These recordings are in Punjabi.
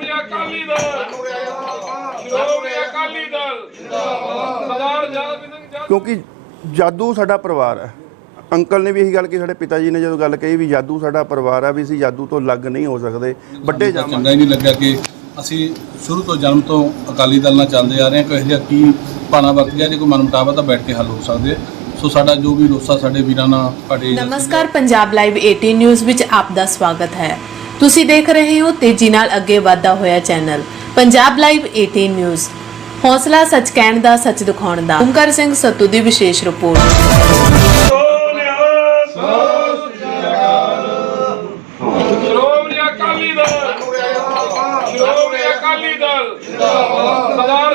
ਸ਼੍ਰੋਮਣੀ ਅਕਾਲੀ ਦਲ। ਸ਼੍ਰੋਮਣੀ ਅਕਾਲੀ ਦਲ। ਸਰਦਾਰ ਜਗਤ ਸਿੰਘ ਜੱਜ ਕਿਉਂਕਿ ਜਾਦੂ ਸਾਡਾ ਪਰਿਵਾਰ ਹੈ। ਅੰਕਲ ਨੇ ਵੀ ਇਹੀ ਗੱਲ ਕਿ ਸਾਡੇ ਪਿਤਾ ਜੀ ਨੇ ਜਦੋਂ ਗੱਲ ਕਹੀ ਵੀ ਜਾਦੂ ਸਾਡਾ ਪਰਿਵਾਰ ਹੈ ਵੀ ਅਸੀਂ ਜਾਦੂ ਤੋਂ ਲੱਗ ਨਹੀਂ ਹੋ ਸਕਦੇ ਵੱਡੇ ਜਾਵਾਂ ਚੰਗਾ ਹੀ ਨਹੀਂ ਲੱਗਿਆ ਕਿ ਅਸੀਂ ਸ਼ੁਰੂ ਤੋਂ ਜਨਮ ਤੋਂ ਅਕਾਲੀ ਦਲ ਨਾਲ ਚੱਲਦੇ ਆ ਰਹੇ ਹਾਂ ਕੋਈ ਜਿਹਾ ਕੀ ਪਾਣਾ ਵਰਤ ਗਿਆ ਜੇ ਕੋਈ ਮਨ ਮੁਤਾਬਕ ਤਾਂ ਬੈਠ ਕੇ ਹੱਲ ਹੋ ਸਕਦੇ ਸੋ ਸਾਡਾ ਜੋ ਵੀ ਰੋਸਾ ਸਾਡੇ ਵੀਰਾਂ ਨਾਲ ਸਾਡੇ ਨਮਸਕਾਰ ਪੰਜਾਬ ਲਾਈਵ 18 ਨਿਊਜ਼ ਵਿੱਚ ਆਪ ਦਾ ਸਵਾਗਤ ਹੈ। ਤੁਸੀਂ ਦੇਖ ਰਹੇ ਹੋ ਤੇਜ਼ੀ ਨਾਲ ਅੱਗੇ ਵਧਦਾ ਹੋਇਆ ਚੈਨਲ, ਪੰਜਾਬ ਲਾਈਵ 18 ਨਿਊਜ਼ ਹੌਸਲਾ ਸੱਚ ਕਹਿਣ ਦਾ, ਸੱਚ ਦਿਖਾਉਣ ਦਾ। ਓਮਕਾਰ ਸਿੰਘ ਸੱਤੂ ਦੀ ਵਿਸ਼ੇਸ਼ ਰਿਪੋਰਟ। ਸ਼੍ਰੋਮਣੀ ਅਕਾਲੀ ਦਲ, ਸ਼੍ਰੋਮਣੀ ਅਕਾਲੀ ਦਲ। ਸਰਦਾਰ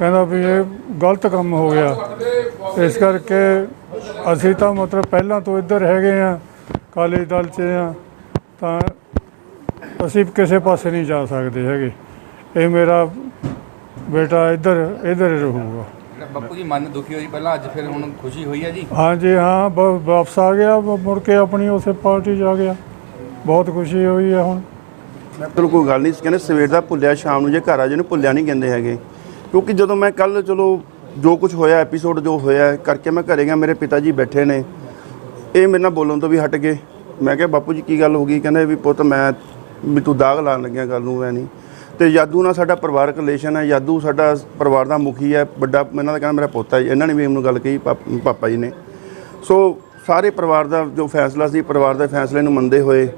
ਕਹਿੰਦਾ ਵੀ ਇਹ ਗਲਤ ਕੰਮ ਹੋ ਗਿਆ। ਇਸ ਕਰਕੇ ਅਸੀਂ ਤਾਂ ਮਤਲਬ ਪਹਿਲਾਂ ਤੋਂ ਇੱਧਰ ਹੈਗੇ ਆ ਕਾਲੀ ਦਲ 'ਚ ਆ ਤਾਂ ਅਸੀਂ ਕਿਸੇ ਪਾਸੇ ਨਹੀਂ ਜਾ ਸਕਦੇ ਹੈਗੇ। ਇਹ ਮੇਰਾ ਬੇਟਾ ਇੱਧਰ ਇੱਧਰ ਹੀ ਰਹੂਗਾ ਬਾਪੂ ਜੀ ਮਨ ਦੁਖੀ ਹੋਈ ਪਹਿਲਾਂ ਅੱਜ ਫਿਰ ਹੁਣ ਖੁਸ਼ੀ ਹੋਈ ਹੈ ਜੀ? ਹਾਂਜੀ ਹਾਂ ਬ- ਵਾਪਸ ਆ ਗਿਆ ਮੁੜ ਕੇ ਆਪਣੀ ਉਸੇ ਪਾਰਟੀ 'ਚ ਆ ਗਿਆ। ਬਹੁਤ ਖੁਸ਼ੀ ਹੋਈ ਹੈ ਹੁਣ। ਚਲੋ ਕੋਈ ਗੱਲ ਨਹੀਂ ਕਹਿੰਦੇ ਸਵੇਰ ਦਾ ਭੁੱਲਿਆ ਸ਼ਾਮ ਨੂੰ ਜੇ ਘਰ ਆ ਜੇ ਨੂੰ ਭੁੱਲਿਆ ਨਹੀਂ ਕਹਿੰਦੇ ਹੈਗੇ। ਕਿਉਂਕਿ ਜਦੋਂ ਮੈਂ ਕੱਲ ਚਲੋ ਜੋ ਕੁਝ ਹੋਇਆ ਐਪੀਸੋਡ ਜੋ ਹੋਇਆ ਕਰਕੇ ਮੈਂ ਘਰੇ ਗਿਆ, ਮੇਰੇ ਪਿਤਾ ਜੀ ਬੈਠੇ ਨੇ। ਇਹ ਮੇਰੇ ਨਾਲ ਬੋਲਣ ਤੋਂ ਵੀ ਹਟ ਗਏ। ਮੈਂ ਕਿਹਾ, ਬਾਪੂ ਜੀ, ਕੀ ਗੱਲ ਹੋ ਗਈ? ਕਹਿੰਦੇ, ਵੀ ਪੁੱਤ ਮੈਂ, ਵੀ ਤੂੰ ਦਾਗ ਲਾਣ ਲੱਗਿਆ ਗੱਲ ਨੂੰ, ਐ ਨਹੀਂ ਤੇ ਯਾਦੂ ਨਾਲ ਸਾਡਾ ਪਰਿਵਾਰਕ ਰਿਲੇਸ਼ਨ ਹੈ। ਯਾਦੂ ਸਾਡਾ ਪਰਿਵਾਰ ਦਾ ਮੁਖੀ ਹੈ। ਵੱਡਾ, ਇਹਨਾਂ ਦਾ ਕਹਿੰਦਾ ਮੇਰਾ ਪੋਤਾ ਜੀ। ਇਹਨਾਂ ਨੇ ਵੀ ਮੈਨੂੰ ਗੱਲ ਕਹੀ ਪਾਪਾ ਜੀ ਨੇ। ਸੋ ਸਾਰੇ ਪਰਿਵਾਰ ਦਾ ਜੋ ਫੈਸਲਾ ਸੀ, ਪਰਿਵਾਰ ਦੇ ਫੈਸਲੇ ਨੂੰ ਮੰਨਦੇ ਹੋਏ,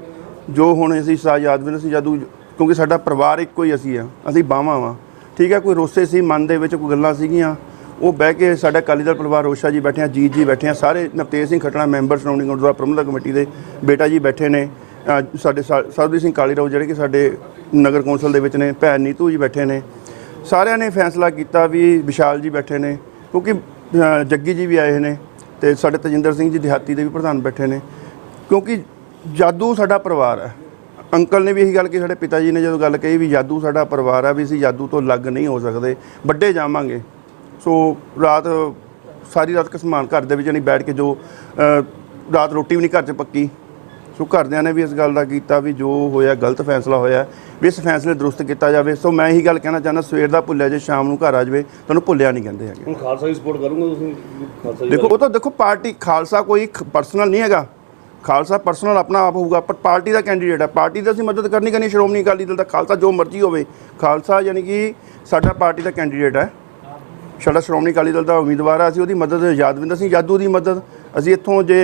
ਜੋ ਹੁਣ ਅਸੀਂ ਸਾ ਯਾਦਵਿੰਦਰ ਸੀ ਜਾਦੂ ਕਿਉਂਕਿ ਸਾਡਾ ਪਰਿਵਾਰ ਇੱਕੋ ਹੀ ਅਸੀਂ ਆ। ਅਸੀਂ ਬਾਵਾਂ ਵਾਂ। ਠੀਕ ਹੈ, ਕੋਈ ਰੋਸੇ ਸੀ, ਮਨ ਦੇ ਵਿੱਚ ਕੋਈ ਗੱਲਾਂ ਸੀਗੀਆਂ। ਉਹ ਬਹਿ ਕੇ ਸਾਡਾ ਅਕਾਲੀ ਦਲ ਪਰਿਵਾਰ ਰੋਸ਼ਾ ਜੀ ਬੈਠੇ ਆ, ਜੀਤ ਜੀ ਬੈਠੇ ਆ, ਸਾਰੇ ਨਵਤੇਜ ਸਿੰਘ ਖਟਣਾ ਮੈਂਬਰ ਸ਼੍ਰੋਮਣੀ ਗੁਰਦੁਆਰਾ ਪ੍ਰਬੰਧਕ ਕਮੇਟੀ ਦੇ ਬੇਟਾ ਜੀ ਬੈਠੇ ਨੇ। ਸਾਡੇ ਸਾ- ਸਰਬਜੀਤ ਸਿੰਘ ਕਾਲੀ ਰਾਓ ਜਿਹੜੇ ਕਿ ਸਾਡੇ ਨਗਰ ਕੌਂਸਲ ਦੇ ਵਿੱਚ ਨੇ, ਭੈਣ ਨੀਤੂ ਜੀ ਬੈਠੇ ਨੇ। ਸਾਰਿਆਂ ਨੇ ਫੈਸਲਾ ਕੀਤਾ ਵੀ ਵਿਸ਼ਾਲ ਜੀ ਬੈਠੇ ਨੇ, ਕਿਉਂਕਿ ਜੱਗੀ ਜੀ ਵੀ ਆਏ ਨੇ ਤੇ ਸਾਡੇ ਤਜਿੰਦਰ ਸਿੰਘ ਜੀ ਦਿਹਾਤੀ ਦੇ ਵੀ ਪ੍ਰਧਾਨ ਬੈਠੇ ਨੇ। ਕਿਉਂਕਿ ਜਾਦੂ ਸਾਡਾ ਪਰਿਵਾਰ ਹੈ। ਅੰਕਲ ਨੇ ਵੀ ਇਹੀ ਗੱਲ ਕਿ ਸਾਡੇ ਪਿਤਾ ਜੀ ਨੇ ਜਦੋਂ ਗੱਲ ਕਹੀ ਵੀ ਜਾਦੂ ਸਾਡਾ ਪਰਿਵਾਰ ਹੈ ਵੀ ਅਸੀਂ ਜਾਦੂ ਤੋਂ ਲੱਗ ਨਹੀਂ ਹੋ ਸਕਦੇ ਵੱਡੇ ਜਾਵਾਂਗੇ। ਸੋ ਰਾਤ ਸਾਰੀ ਰਾਤ ਕਸਮਾਨ ਘਰ ਦੇ ਵਿੱਚ ਨਹੀਂ ਬੈਠ ਕੇ ਜੋ ਰਾਤ ਰੋਟੀ ਵੀ ਨਹੀਂ ਘਰ 'ਚ ਪੱਕੀ। ਸੋ ਘਰਦਿਆਂ ਨੇ ਵੀ ਇਸ ਗੱਲ ਦਾ ਕੀਤਾ ਵੀ ਜੋ ਹੋਇਆ ਗਲਤ ਫੈਸਲਾ ਹੋਇਆ ਵੀ ਇਸ ਫੈਸਲੇ ਦਰੁਸਤ ਕੀਤਾ ਜਾਵੇ। ਸੋ ਮੈਂ ਇਹੀ ਗੱਲ ਕਹਿਣਾ ਚਾਹੁੰਦਾ ਸਵੇਰ ਦਾ ਭੁੱਲਿਆ ਜੇ ਸ਼ਾਮ ਨੂੰ ਘਰ ਆ ਜਾਵੇ ਤੁਹਾਨੂੰ ਭੁੱਲਿਆ ਨਹੀਂ ਕਹਿੰਦੇ ਹੈਗੇ। ਹੁਣ ਖਾਲਸਾ ਦੀ ਸਪੋਰਟ ਕਰੂੰਗਾ ਤੁਸੀਂ ਖਾਲਸਾ ਦੇਖੋ ਉਹ ਤਾਂ ਦੇਖੋ ਪਾਰਟੀ ਖਾਲਸਾ ਕੋਈ ਪਰਸਨਲ ਨਹੀਂ ਹੈਗਾ। ਖਾਲਸਾ ਪਰਸਨਲ ਆਪਣਾ ਆਪ ਹੋਊਗਾ ਪਰ ਪਾਰਟੀ ਦਾ ਕੈਂਡੀਡੇਟ ਹੈ। ਪਾਰਟੀ ਦਾ ਅਸੀਂ ਮਦਦ ਕਰਨੀ ਕਰਨੀ ਸ਼੍ਰੋਮਣੀ ਅਕਾਲੀ ਦਲ ਦਾ ਖਾਲਸਾ ਜੋ ਮਰਜ਼ੀ ਹੋਵੇ। ਖਾਲਸਾ ਯਾਨੀ ਕਿ ਸਾਡਾ ਪਾਰਟੀ ਦਾ ਕੈਂਡੀਡੇਟ ਹੈ। ਸਾਡਾ ਸ਼੍ਰੋਮਣੀ ਅਕਾਲੀ ਦਲ ਦਾ ਉਮੀਦਵਾਰ ਹੈ ਅਸੀਂ ਉਹਦੀ ਮਦਦ ਯਾਦਵਿੰਦਰ ਸਿੰਘ ਜਾਦੂ ਦੀ ਮਦਦ ਅਸੀਂ ਇੱਥੋਂ ਜੇ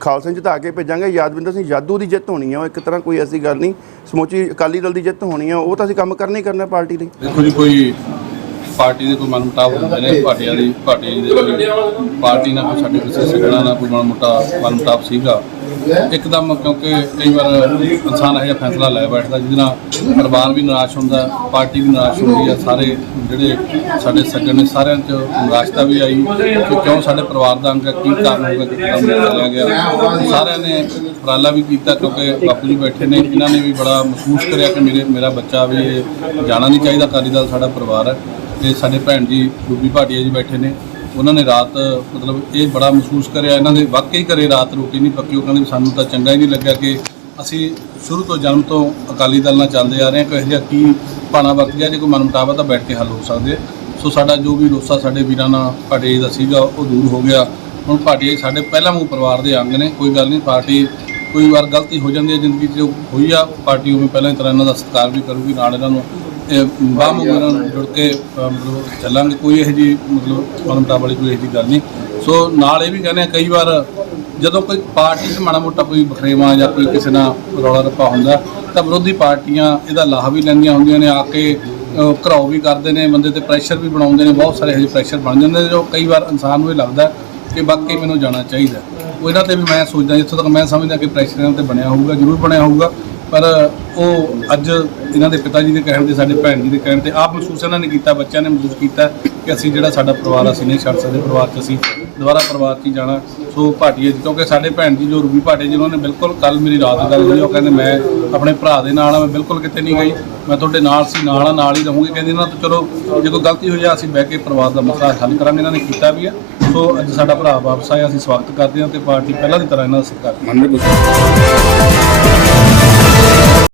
ਖਾਲਸਾ ਨੂੰ ਜਿਤਾ ਕੇ ਭੇਜਾਂਗੇ ਯਾਦਵਿੰਦਰ ਸਿੰਘ ਜਾਦੂ ਦੀ ਜਿੱਤ ਹੋਣੀ ਹੈ ਉਹ ਇੱਕ ਤਰ੍ਹਾਂ ਕੋਈ ਐਸੀ ਗੱਲ ਨਹੀਂ। ਸਮੁੱਚੀ ਅਕਾਲੀ ਦਲ ਦੀ ਜਿੱਤ ਹੋਣੀ ਹੈ ਉਹ ਤਾਂ ਅਸੀਂ ਕੰਮ ਕਰਨਾ ਹੀ ਕਰਨਾ ਪਾਰਟੀ ਲਈ। ਦੇਖੋ ਜੀ ਕੋਈ ਪਾਰਟੀ ਦੇ ਕੋਈ ਮਨ ਮੁਤਾਬਕ ਹੁੰਦੇ ਨੇ ਪਾਰਟੀਆਂ ਦੀ ਪਾਰਟੀ ਦੇ ਪਾਰਟੀ ਨਾਲ ਕੋਈ ਸਾਡੇ ਕਿਸੇ ਸੰਗਣਾ ਨਾਲ ਕੋਈ ਮਨ ਮੁਟਾ ਮਨ ਮੁਤਾਬ ਸੀਗਾ ਇੱਕਦਮ ਕਿਉਂਕਿ ਕਈ ਵਾਰ ਇਨਸਾਨ ਇਹ ਫੈਸਲਾ ਲੈ ਬੈਠਦਾ ਜਿਹਦੇ ਨਾਲ ਪਰਿਵਾਰ ਵੀ ਨਿਰਾਸ਼ ਹੁੰਦਾ ਪਾਰਟੀ ਵੀ ਨਿਰਾਸ਼ ਹੁੰਦੀ ਹੈ ਸਾਰੇ ਜਿਹੜੇ ਸਾਡੇ ਸੱਜਣ ਨੇ ਸਾਰਿਆਂ 'ਚ ਨਿਰਾਸ਼ਤਾ ਵੀ ਆਈ ਕਿ ਕਿਉਂ ਸਾਡੇ ਪਰਿਵਾਰ ਦਾ ਅੰਗ ਕੀ ਕਾਰਨ ਹੋਗਾ ਕਿ ਕੰਮ ਚੱਲਿਆ ਗਿਆ। ਸਾਰਿਆਂ ਨੇ ਉਪਰਾਲਾ ਵੀ ਕੀਤਾ ਕਿਉਂਕਿ ਬਾਪੂ ਜੀ ਬੈਠੇ ਨੇ ਇਹਨਾਂ ਨੇ ਵੀ ਬੜਾ ਮਹਿਸੂਸ ਕਰਿਆ ਕਿ ਮੇਰੇ ਮੇਰਾ ਬੱਚਾ ਵੀ ਜਾਣਾ ਨਹੀਂ ਚਾਹੀਦਾ ਅਕਾਲੀ ਦਲ ਸਾਡਾ ਪਰਿਵਾਰ ਹੈ ਤੇ ਸਾਡੇ ਭੈਣ ਜੀ ਬੀਬੀ ਭਾਟੀਆ ਜੀ ਬੈਠੇ ਨੇ। ਉਹਨਾਂ ਨੇ ਰਾਤ, ਮਤਲਬ ਇਹ ਬੜਾ ਮਹਿਸੂਸ ਕਰਿਆ, ਇਹਨਾਂ ਦੇ ਵਾਕਈ ਘਰੇ ਰਾਤ ਰੋਟੀ ਨਹੀਂ ਪੱਕੀ, ਉਹ ਕਹਿੰਦੇ ਸਾਨੂੰ ਤਾਂ ਚੰਗਾ ਹੀ ਨਹੀਂ ਲੱਗਿਆ ਕਿ ਅਸੀਂ ਸ਼ੁਰੂ ਤੋਂ ਜਨਮ ਤੋਂ ਅਕਾਲੀ ਦਲ ਨਾਲ ਚੱਲਦੇ ਆ ਰਹੇ ਹਾਂ ਕਿ ਕੋਈ ਜਿਹਾ ਕੀ ਭਾਣਾ ਵਰਤ ਗਿਆ, ਜੇ ਕੋਈ ਮਨ ਮੁਤਾਬਕ ਤਾਂ ਬੈਠ ਕੇ ਹੱਲ ਹੋ ਸਕਦੇ ਸੋ ਸਾਡਾ ਜੋ ਵੀ ਰੋਸਾ ਸਾਡੇ ਵੀਰਾਂ ਨਾਲ, ਭਾਟੀਆ ਦਾ ਸੀਗਾ, ਉਹ ਦੂਰ ਹੋ ਗਿਆ। ਹੁਣ ਭਾਟੀਆ ਸਾਡੇ ਪਹਿਲਾਂ ਵਾਂਗੂ ਪਰਿਵਾਰ ਦੇ ਅੰਗ ਨੇ, ਕੋਈ ਗੱਲ ਨਹੀਂ, ਪਾਰਟੀ ਕੋਈ ਵਾਰ ਗਲਤੀ ਹੋ ਜਾਂਦੀ ਹੈ ਜ਼ਿੰਦਗੀ 'ਚ, ਜੋ ਹੋਈ ਆ ਪਾਰਟੀ ਉਵੇਂ ਪਹਿਲਾਂ ਹੀ ਤਰ੍ਹਾਂ ਇਹਨਾਂ ਦਾ ਸਤਿਕਾਰ ਵੀ ਕਰੂਗੀ, ਨਾਲ ਇਹਨਾਂ ਨੂੰ ਇਹ ਬਾਹਮ ਵਗੈਰਾ ਨਾਲ ਜੁੜ ਕੇ ਅ, ਮਤਲਬ ਚੱਲਾਂਗੇ ਕੋਈ ਇਹੋ ਜੀ ਮਤਲਬ ਮਨਮਤਾ ਵਾਲੀ ਕੋਈ ਇਹੋ ਜਿਹੀ ਗੱਲ ਨਹੀਂ। ਸੋ ਨਾਲ ਇਹ ਵੀ ਕਹਿੰਦੇ ਆ ਕਈ ਵਾਰ ਜਦੋਂ ਕੋਈ ਪਾਰਟੀ 'ਚ ਮਾੜਾ ਮੋਟਾ ਕੋਈ ਬਖਰੇਵਾ ਜਾਂ ਕੋਈ ਕਿਸੇ ਨਾਲ ਰੌਲਾ ਰੱਪਾ ਹੁੰਦਾ ਤਾਂ ਵਿਰੋਧੀ ਪਾਰਟੀਆਂ ਇਹਦਾ ਲਾਹਾ ਵੀ ਲੈਂਦੀਆਂ ਹੁੰਦੀਆਂ ਨੇ ਆ ਕੇ ਅ, ਘਰਾਓ ਵੀ ਕਰਦੇ ਨੇ ਬੰਦੇ ਤੇ ਪ੍ਰੈਸ਼ਰ ਵੀ ਬਣਾਉਂਦੇ ਨੇ ਬਹੁਤ ਸਾਰੇ ਇਹੋ ਜਿਹੇ ਪ੍ਰੈਸ਼ਰ ਬਣ ਜਾਂਦੇ ਨੇ ਜੋ ਕਈ ਵਾਰ ਇਨਸਾਨ ਨੂੰ ਇਹ ਲੱਗਦਾ ਕਿ ਵਾਕਈ ਮੈਨੂੰ ਜਾਣਾ ਚਾਹੀਦਾ। ਉਹ ਇਹਨਾਂ ਤੇ ਵੀ ਮੈਂ ਸੋਚਦਾ ਜਿੱਥੋਂ ਤੱਕ ਮੈਂ ਸਮਝਦਾ ਕਿ ਪ੍ਰੈਸ਼ਰ ਇਹਨਾਂ ਤੇ ਬਣਿਆ ਹੋਊਗਾ ਜ਼ਰੂਰ ਬਣਿਆ ਹੋਊਗਾ। ਪਰ ਉਹ ਅੱਜ ਇਹਨਾਂ ਦੇ ਪਿਤਾ ਜੀ ਦੇ ਕਹਿਣ ਤੇ, ਸਾਡੇ ਭੈਣ ਜੀ ਦੇ ਕਹਿਣ ਤੇ ਆਪ ਮਹਿਸੂਸ ਇਹਨਾਂ ਨੇ ਕੀਤਾ, ਬੱਚਿਆਂ ਨੇ ਮਹਿਸੂਸ ਕੀਤਾ ਕਿ ਅਸੀਂ ਜਿਹੜਾ ਸਾਡਾ ਪਰਿਵਾਰ ਅਸੀਂ ਨਹੀਂ ਛੱਡ ਸਕਦੇ ਪਰਿਵਾਰ 'ਚ, ਅਸੀਂ ਦੁਬਾਰਾ ਪਰਿਵਾਰ 'ਚ ਹੀ ਜਾਣਾ। ਸੋ ਭਾਟੀਏ ਜੀ, ਕਿਉਂਕਿ ਸਾਡੇ ਭੈਣ ਜੀ ਜੋ ਰੂਬੀ ਭਾਟੇ ਜੀ, ਉਹਨਾਂ ਨੇ ਬਿਲਕੁਲ ਕੱਲ ਮੇਰੀ ਰਾਤ ਦੀ ਗੱਲ ਹੋਈ ਉਹ ਕਹਿੰਦੇ ਮੈਂ ਆਪਣੇ ਭਰਾ ਦੇ ਨਾਲ ਆ, ਮੈਂ ਬਿਲਕੁਲ ਕਿਤੇ ਨਹੀਂ ਗਈ। ਮੈਂ ਤੁਹਾਡੇ ਨਾਲ ਸੀ, ਨਾਲ ਆ, ਨਾਲ ਹੀ ਰਹੂੰਗੀ। ਕਹਿੰਦੇ ਇਹਨਾਂ ਤੋਂ ਚਲੋ, ਜੇ ਕੋਈ ਗਲਤੀ ਹੋਈ ਆ, ਅਸੀਂ ਬਹਿ ਕੇ ਪਰਿਵਾਰ ਦਾ ਮਸਲਾ ਹੱਲ ਕਰਾਂਗੇ। ਇਹਨਾਂ ਨੇ ਕੀਤਾ ਵੀ ਆ। ਸੋ ਅੱਜ ਸਾਡਾ ਭਰਾ ਵਾਪਸ ਆਇਆ, ਅਸੀਂ ਸਵਾਗਤ ਕਰਦੇ ਹਾਂ ਤੇ ਪਾਰਟੀ ਪਹਿਲਾਂ ਦੀ ਤਰ੍ਹਾਂ ਇਹਨਾਂ ਦਾ ਸਤਿਕਾਰ ਮਨ